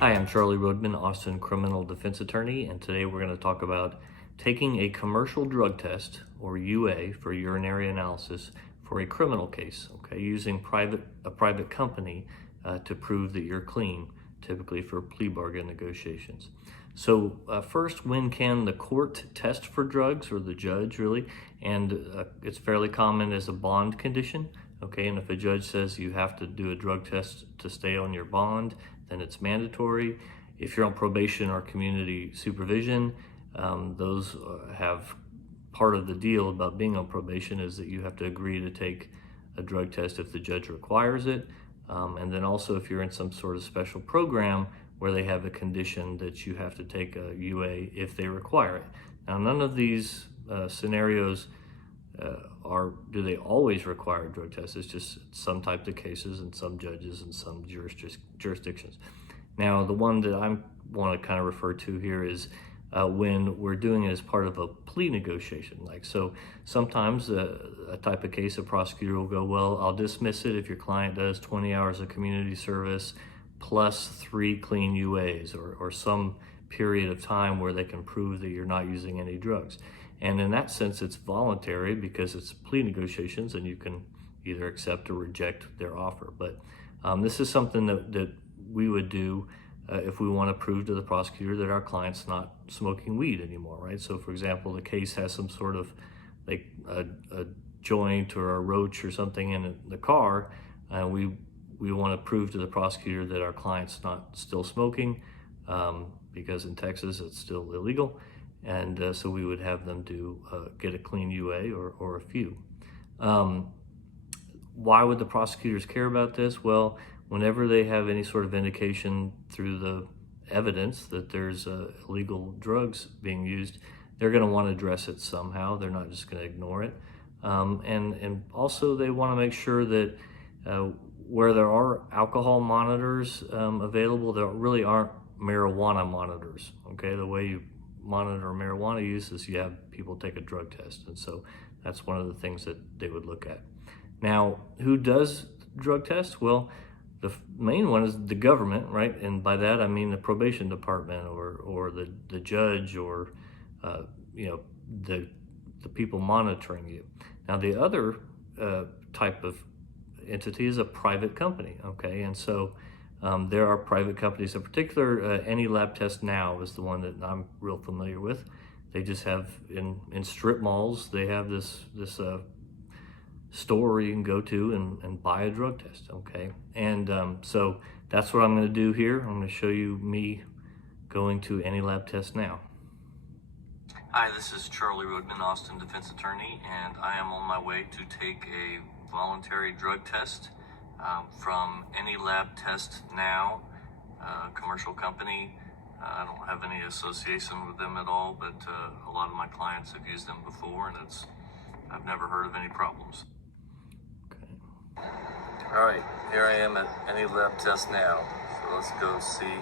Hi, I'm Charlie Roadman, Austin criminal defense attorney, and today we're going to talk about taking a commercial drug test, or UA, for urinary analysis for a criminal case, okay, using a private company to prove that you're clean, typically for plea bargain negotiations. So first, when can the court test for drugs, or the judge really? And it's fairly common as a bond condition, okay, and if a judge says you have to do a drug test to stay on your bond, then it's mandatory. If you're on probation or community supervision, those have part of the deal about being on probation is that you have to agree to take a drug test if the judge requires it. And then also if you're in some sort of special program where they have a condition that you have to take a UA if they require it. Now, none of these scenarios do they always require a drug test. It's just some types of cases and some judges and some jurisdictions. Now, the one that I want to kind of refer to here is when we're doing it as part of a plea negotiation. Like, so sometimes a type of case, a prosecutor will go, well, I'll dismiss it if your client does 20 hours of community service plus 3 clean UAs, or some period of time where they can prove that you're not using any drugs. And in that sense, it's voluntary because it's plea negotiations and you can either accept or reject their offer. But this is something that we would do if we want to prove to the prosecutor that our client's not smoking weed anymore, right? So for example, the case has some sort of like a joint or a roach or something in the car, and we want to prove to the prosecutor that our client's not still smoking, because in Texas it's still illegal. And so we would have them get a clean UA or a few. Why would the prosecutors care about this? Well, whenever they have any sort of indication through the evidence that there's illegal drugs being used, they're going to want to address it somehow. They're not just going to ignore it. And also they want to make sure that where there are alcohol monitors available, there really aren't marijuana monitors, okay? The way you monitor marijuana use is you have people take a drug test, and so that's one of the things that they would look at. Now, who does drug tests? Well, the main one is the government, right? And by that I mean the probation department or the judge, or the people monitoring you. Now, the other type of entity is a private company, okay? And so there are private companies. In particular, Any Lab Test Now is the one that I'm real familiar with. They just have in strip malls, they have this store where you can go to and buy a drug test, okay? And so that's what I'm going to do here. I'm going to show you me going to Any Lab Test Now. Hi, this is Charlie Roadman, Austin defense attorney, and I am on my way to take a voluntary drug test from Any Lab Test Now, commercial company. I don't have any association with them at all, but a lot of my clients have used them before, and I've never heard of any problems. Okay. All right, here I am at Any Lab Test Now. So let's go see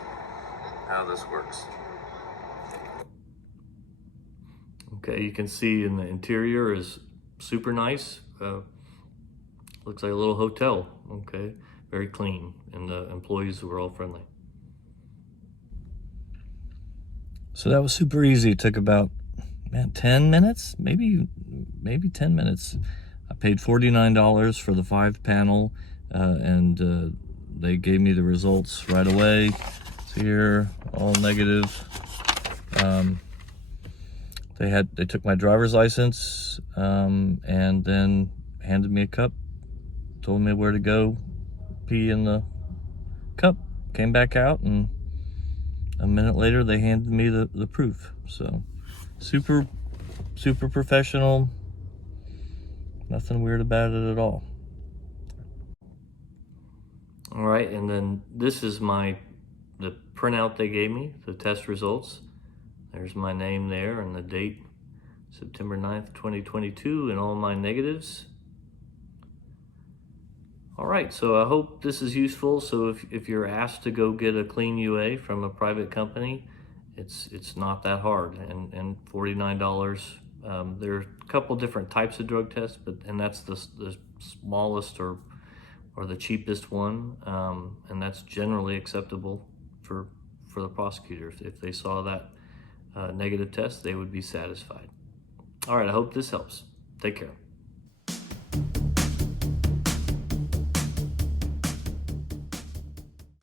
how this works. Okay, you can see in the interior is super nice. Looks like a little hotel, okay? Very clean, and the employees were all friendly. So that was super easy. It took about 10 minutes, maybe 10 minutes. I paid $49 for the 5-panel, and they gave me the results right away. So here, all negative. They took my driver's license, and then handed me a cup, told me where to go pee in the cup, came back out, and a minute later they handed me the proof. So super professional, nothing weird about it at all. All right, and then this is the printout they gave me, the test results. There's my name there and the date, September 9th, 2022, and all my negatives. All right, so I hope this is useful. So if you're asked to go get a clean UA from a private company, it's not that hard, and $49. There are a couple different types of drug tests, and that's the smallest or the cheapest one, and that's generally acceptable for for the prosecutor. If they saw that negative test, they would be satisfied. All right, I hope this helps. Take care.